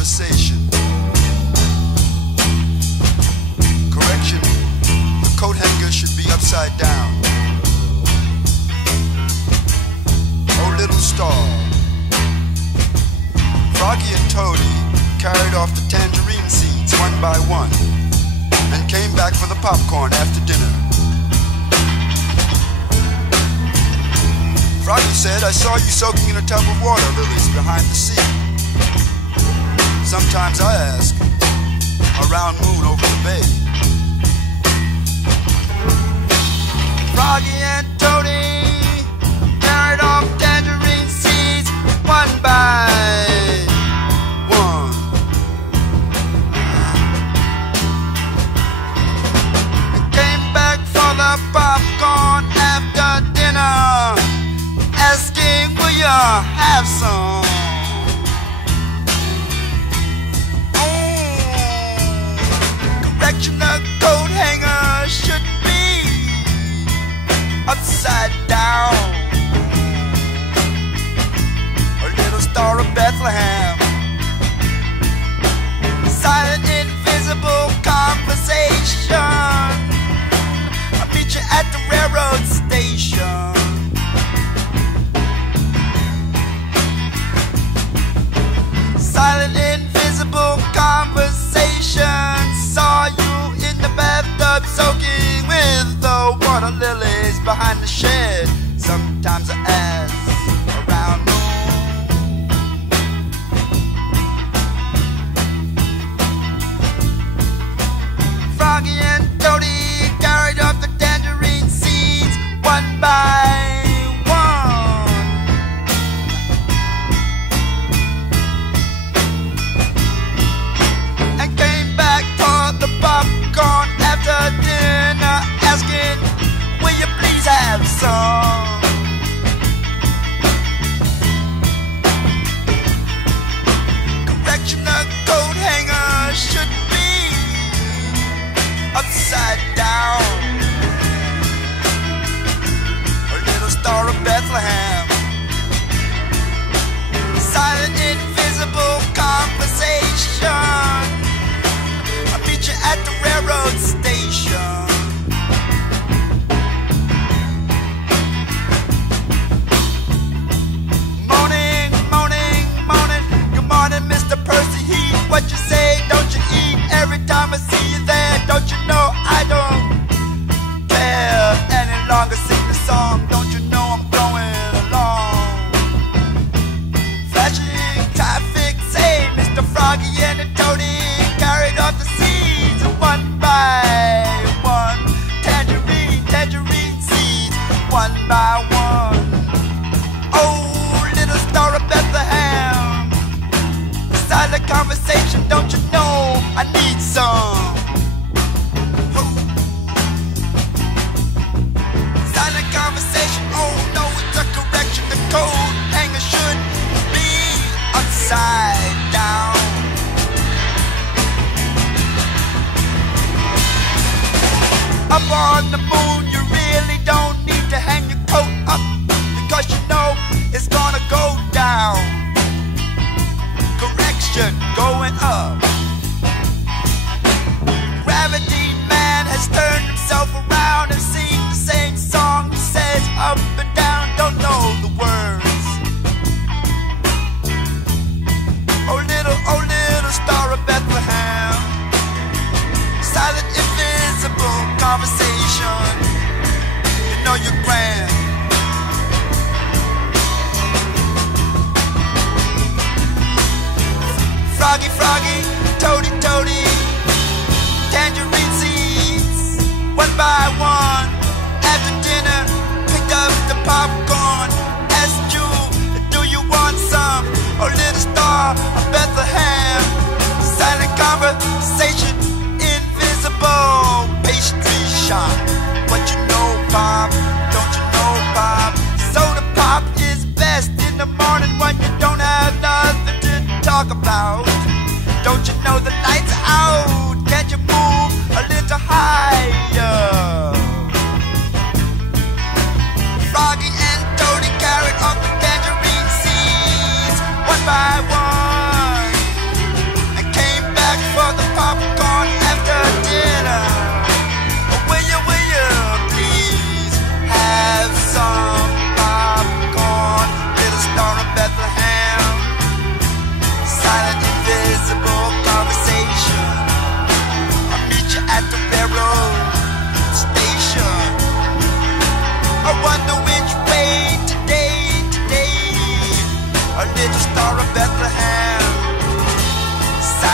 conversation. Correction, the coat hanger should be upside down. Oh, little star. Froggy and Toady carried off the tangerine seeds one by one and came back for the popcorn after dinner. Froggy said, I saw you soaking in a tub of water lilies behind the sea. Sometimes I ask, a round moon over the bay. Froggy and Toady carried off tangerine seeds one by one. And came back for the popcorn after dinner, asking, will you have some? Correction, the coat hanger should be upside down. A little star of Bethlehem, silent, invisible conversation. I'll meet you at the railroad station. Silent, invisible conversation. Saw you in the bathtub soaking with the water lilies behind the shed. Sometimes I ask, around noon. Froggy and Toady carried up the tangerine seeds one by popcorn after dinner, asking, will you please have some? Correction, the coat hanger should be upside down. A little star of Bethlehem, silent, invisible conversation. Meet you at the railroad station. Morning, morning, morning. Good morning, Mr. Percy Heath. What you say? Don't you eat every time I see you there? Don't you know I don't care any longer? Sing the song. Don't you know I'm going along? Flashing traffic, say Mr. Froggy and the Toady carried off the seeds one by one. Tangerine seeds one by one. Oh, little star of Bethlehem, silent conversation, don't you know I need some? Silent conversation, oh no, it's a correction. The coat hanger should be upside down. Up on the moon, you really don't need to hang your coat up, because you know it's gonna go down. Correction, going up. Gravity man has turned himself around and sings the same song. He says up and down, don't know the words. Oh little star of Bethlehem, silent, invisible conversation. You know you're grand. Froggy, Toady, tangerine seeds one by one. After dinner, picked up the popcorn, asked you, do you want some? Oh, little star of Bethlehem, silent conversation, invisible pastry shop. What you know, Pop? Don't you know, Pop? Soda pop is best in the morning when you don't have nothing to talk about. Don't you know the lights are out? Can't you move a little higher? Froggy and Toady carried on the tangerine seeds one by one.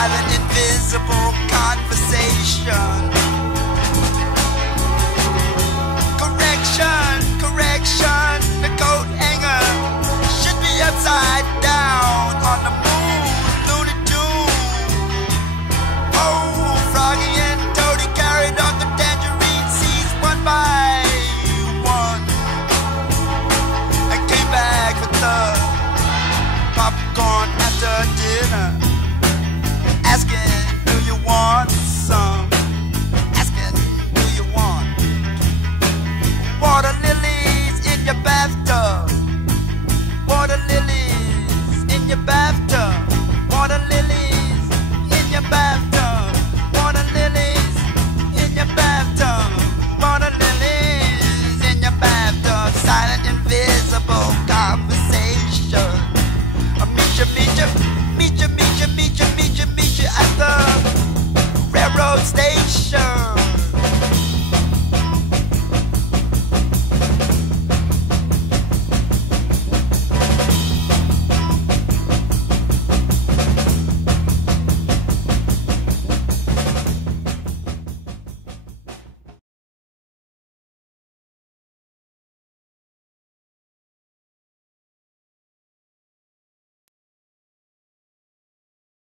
have an invisible conversation. Correction, the coat hanger should be upside down on the